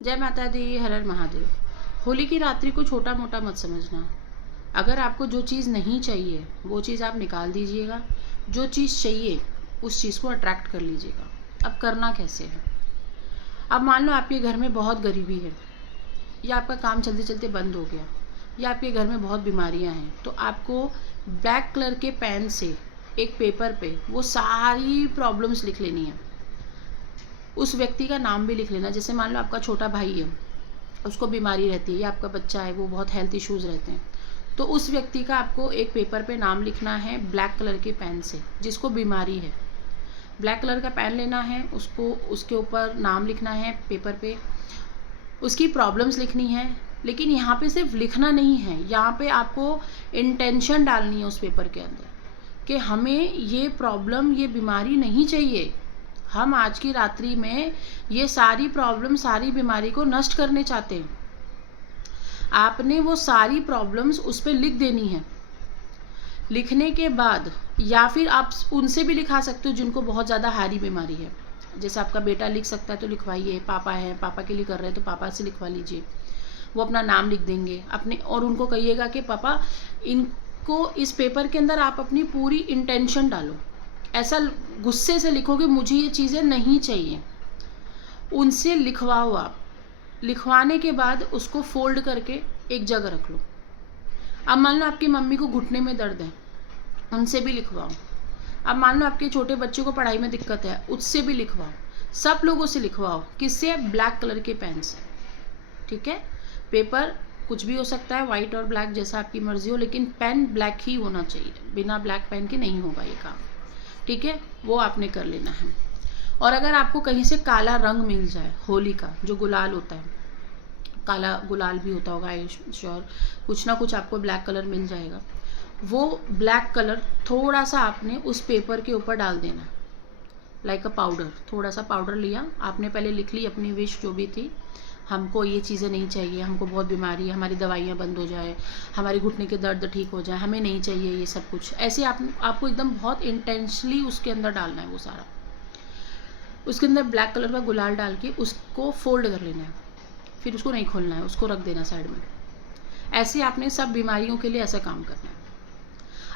जय माता दी, हर हर महादेव। होली की रात्रि को छोटा मोटा मत समझना। अगर आपको जो चीज़ नहीं चाहिए वो चीज़ आप निकाल दीजिएगा, जो चीज़ चाहिए उस चीज़ को अट्रैक्ट कर लीजिएगा। अब करना कैसे है? अब मान लो आपके घर में बहुत गरीबी है, या आपका काम चलते चलते बंद हो गया, या आपके घर में बहुत बीमारियां हैं, तो आपको ब्लैक कलर के पेन से एक पेपर पे वो सारी प्रॉब्लम्स लिख लेनी है। उस व्यक्ति का नाम भी लिख लेना। जैसे मान लो आपका छोटा भाई है, उसको बीमारी रहती है, या आपका बच्चा है वो बहुत हेल्थ इश्यूज़ रहते हैं, तो उस व्यक्ति का आपको एक पेपर पे नाम लिखना है ब्लैक कलर के पेन से। जिसको बीमारी है, ब्लैक कलर का पेन लेना है, उसको उसके ऊपर नाम लिखना है पेपर पे, उसकी प्रॉब्लम्स लिखनी है। लेकिन यहाँ पे सिर्फ लिखना नहीं है, यहाँ पे आपको इंटेंशन डालनी है उस पेपर के अंदर कि हमें ये प्रॉब्लम, ये बीमारी नहीं चाहिए। हम आज की रात्रि में ये सारी प्रॉब्लम, सारी बीमारी को नष्ट करने चाहते हैं। आपने वो सारी प्रॉब्लम्स उस पर लिख देनी है। लिखने के बाद या फिर आप उनसे भी लिखा सकते हो जिनको बहुत ज़्यादा हारी बीमारी है। जैसे आपका बेटा लिख सकता है तो लिखवाइए, पापा है, पापा के लिए कर रहे हैं तो पापा से लिखवा लीजिए। वो अपना नाम लिख देंगे अपने, और उनको कहिएगा कि पापा इनको इस पेपर के अंदर आप अपनी पूरी इंटेंशन डालो। ऐसा गुस्से से लिखो कि मुझे ये चीज़ें नहीं चाहिए। उनसे लिखवाओ आप। लिखवाने के बाद उसको फोल्ड करके एक जगह रख लो। अब मान लो आपकी मम्मी को घुटने में दर्द है, उनसे भी लिखवाओ। अब मान लो आपके छोटे बच्चे को पढ़ाई में दिक्कत है, उससे भी लिखवाओ। सब लोगों से लिखवाओ। किससे? ब्लैक कलर के पेन से। ठीक है? पेपर कुछ भी हो सकता है, वाइट और ब्लैक जैसा आपकी मर्जी हो, लेकिन पेन ब्लैक ही होना चाहिए। बिना ब्लैक पेन के नहीं होगा ये काम। ठीक है? वो आपने कर लेना है। और अगर आपको कहीं से काला रंग मिल जाए, होली का जो गुलाल होता है, काला गुलाल भी होता होगा, आई श्योर, कुछ ना कुछ आपको ब्लैक कलर मिल जाएगा। वो ब्लैक कलर थोड़ा सा आपने उस पेपर के ऊपर डाल देना, लाइक अ पाउडर। थोड़ा सा पाउडर लिया आपने, पहले लिख ली अपनी विश जो भी थी, हमको ये चीज़ें नहीं चाहिए, हमको बहुत बीमारी है, हमारी दवाइयाँ बंद हो जाए, हमारे घुटने के दर्द ठीक हो जाए, हमें नहीं चाहिए ये सब कुछ। ऐसे आपको एकदम बहुत इंटेंशली उसके अंदर डालना है वो सारा। उसके अंदर ब्लैक कलर का गुलाल डाल के उसको फोल्ड कर लेना है। फिर उसको नहीं खोलना है, उसको रख देना साइड में। ऐसे आपने सब बीमारियों के लिए ऐसा काम करना है।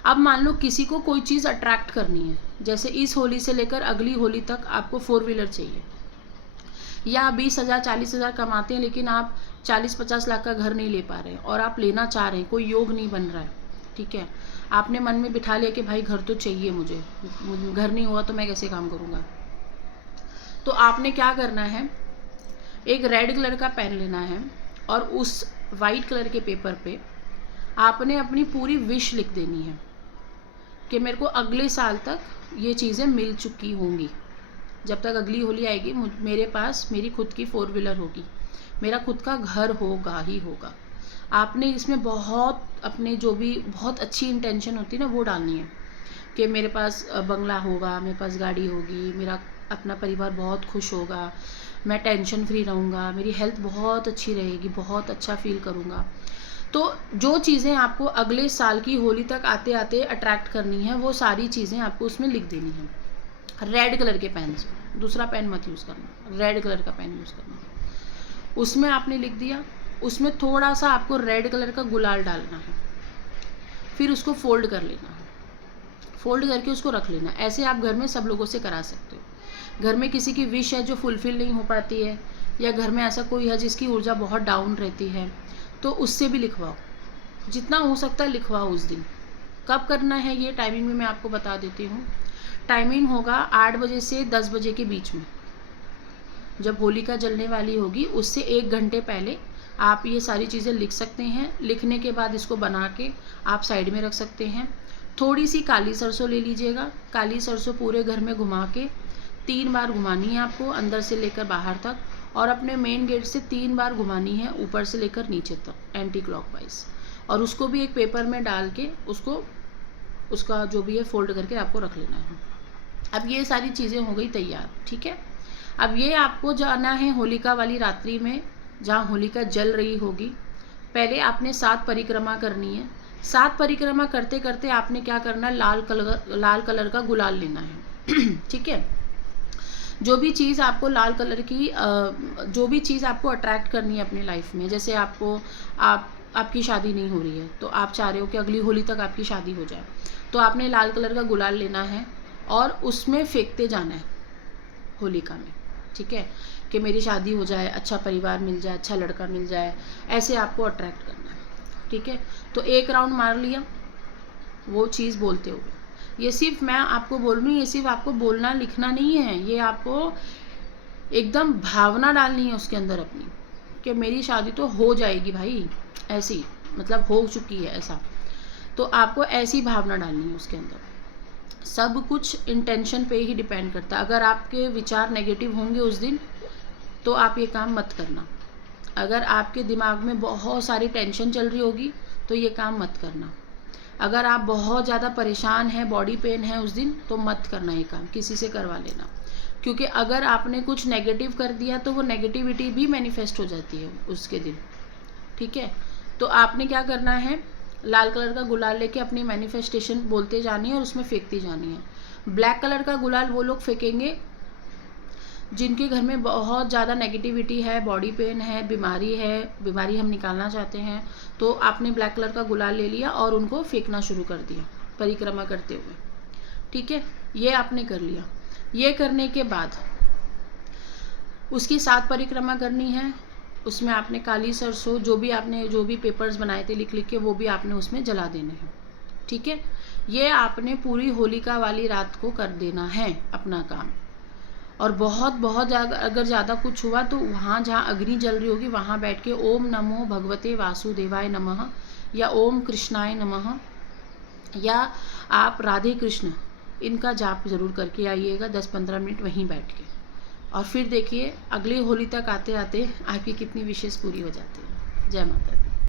अब मान लो किसी को कोई चीज़ अट्रैक्ट करनी है, जैसे इस होली से लेकर अगली होली तक आपको 4 व्हीलर चाहिए, या 20,000 40,000 कमाते हैं लेकिन आप 40-50 लाख का घर नहीं ले पा रहे हैं और आप लेना चाह रहे हैं, कोई योग नहीं बन रहा है। ठीक है? आपने मन में बिठा लिया कि भाई घर तो चाहिए मुझे, घर नहीं हुआ तो मैं कैसे काम करूँगा। तो आपने क्या करना है, एक रेड कलर का पेन लेना है और उस वाइट कलर के पेपर पे आपने अपनी पूरी विश लिख देनी है कि मेरे को अगले साल तक ये चीज़ें मिल चुकी होंगी। जब तक अगली होली आएगी मेरे पास मेरी खुद की 4 व्हीलर होगी, मेरा खुद का घर होगा ही होगा। आपने इसमें बहुत अपने जो भी बहुत अच्छी इंटेंशन होती है ना, वो डालनी है कि मेरे पास बंगला होगा, मेरे पास गाड़ी होगी, मेरा अपना परिवार बहुत खुश होगा, मैं टेंशन फ्री रहूँगा, मेरी हेल्थ बहुत अच्छी रहेगी, बहुत अच्छा फील करूँगा। तो जो चीज़ें आपको अगले साल की होली तक आते आते अट्रैक्ट करनी है, वो सारी चीज़ें आपको उसमें लिख देनी है रेड कलर के पेन से। दूसरा पेन मत यूज़ करना, रेड कलर का पेन यूज़ करना। उसमें आपने लिख दिया, उसमें थोड़ा सा आपको रेड कलर का गुलाल डालना है, फिर उसको फोल्ड कर लेना है। फोल्ड करके उसको रख लेना। ऐसे आप घर में सब लोगों से करा सकते हो। घर में किसी की विश है जो फुलफिल नहीं हो पाती है, या घर में ऐसा कोई है जिसकी ऊर्जा बहुत डाउन रहती है, तो उससे भी लिखवाओ। जितना हो सकता है लिखवाओ उस दिन। कब करना है ये टाइमिंग में मैं आपको बता देती हूँ। टाइमिंग होगा 8 बजे से 10 बजे के बीच में। जब होलिका जलने वाली होगी उससे 1 घंटे पहले आप ये सारी चीज़ें लिख सकते हैं। लिखने के बाद इसको बना के आप साइड में रख सकते हैं। थोड़ी सी काली सरसों ले लीजिएगा। काली सरसों पूरे घर में घुमा के 3 बार घुमानी है आपको, अंदर से लेकर बाहर तक, और अपने मेन गेट से 3 बार घुमानी है, ऊपर से लेकर नीचे तक एंटी क्लॉकवाइज। और उसको भी एक पेपर में डाल के उसको उसका जो भी है फोल्ड करके आपको रख लेना है। अब ये सारी चीज़ें हो गई तैयार। ठीक है? अब ये आपको जाना है होलिका वाली रात्रि में, जहाँ होलिका जल रही होगी। पहले आपने 7 परिक्रमा करनी है। 7 परिक्रमा करते करते आपने क्या करना है, लाल कलर का गुलाल लेना है। ठीक है? जो भी चीज़ आपको लाल कलर की जो भी चीज़ आपको अट्रैक्ट करनी है अपनी लाइफ में, जैसे आपकी शादी नहीं हो रही है तो आप चाह रहे हो कि अगली होली तक आपकी शादी हो जाए, तो आपने लाल कलर का गुलाल लेना है और उसमें फेंकते जाना है होलिका में, ठीक है, कि मेरी शादी हो जाए, अच्छा परिवार मिल जाए, अच्छा लड़का मिल जाए, ऐसे आपको अट्रैक्ट करना है, ठीक है। तो एक राउंड मार लिया वो चीज़ बोलते हुए। ये सिर्फ मैं आपको बोल रही हूँ, ये सिर्फ आपको बोलना लिखना नहीं है, ये आपको एकदम भावना डालनी है उसके अंदर अपनी, कि मेरी शादी तो हो जाएगी भाई, ऐसी मतलब हो चुकी है ऐसा। तो आपको ऐसी भावना डालनी है उसके अंदर। सब कुछ इंटेंशन पे ही डिपेंड करता है। अगर आपके विचार नेगेटिव होंगे उस दिन तो आप ये काम मत करना। अगर आपके दिमाग में बहुत सारी टेंशन चल रही होगी तो ये काम मत करना। अगर आप बहुत ज़्यादा परेशान हैं, बॉडी पेन है उस दिन, तो मत करना ये काम, किसी से करवा लेना। क्योंकि अगर आपने कुछ नेगेटिव कर दिया तो वो नेगेटिविटी भी मैनिफेस्ट हो जाती है उसके दिन, ठीक है। तो आपने क्या करना है, लाल कलर का गुलाल लेके अपनी मैनिफेस्टेशन बोलते जानी है और उसमें फेंकती जानी है। ब्लैक कलर का गुलाल वो लोग फेंकेंगे जिनके घर में बहुत ज़्यादा नेगेटिविटी है, बॉडी पेन है, बीमारी हम निकालना चाहते हैं, तो आपने ब्लैक कलर का गुलाल ले लिया और उनको फेंकना शुरू कर दिया परिक्रमा करते हुए, ठीक है। ये आपने कर लिया। ये करने के बाद उसकी 7 परिक्रमा करनी है। उसमें आपने काली सरसों, जो भी पेपर्स बनाए थे लिख लिख के, वो भी आपने उसमें जला देने हैं, ठीक है। ये आपने पूरी होलिका वाली रात को कर देना है अपना काम। और बहुत अगर ज़्यादा कुछ हुआ तो वहाँ जहाँ अग्नि जल रही होगी वहाँ बैठ के ओम नमो भगवते वासुदेवाय नमः या ओम कृष्णाय नमः या आप राधे कृष्ण इनका जाप ज़रूर करके आइएगा 10-15 मिनट वहीं बैठ के। और फिर देखिए अगली होली तक आते आते आपकी कितनी विशेष पूरी हो जाती है। जय माता दी।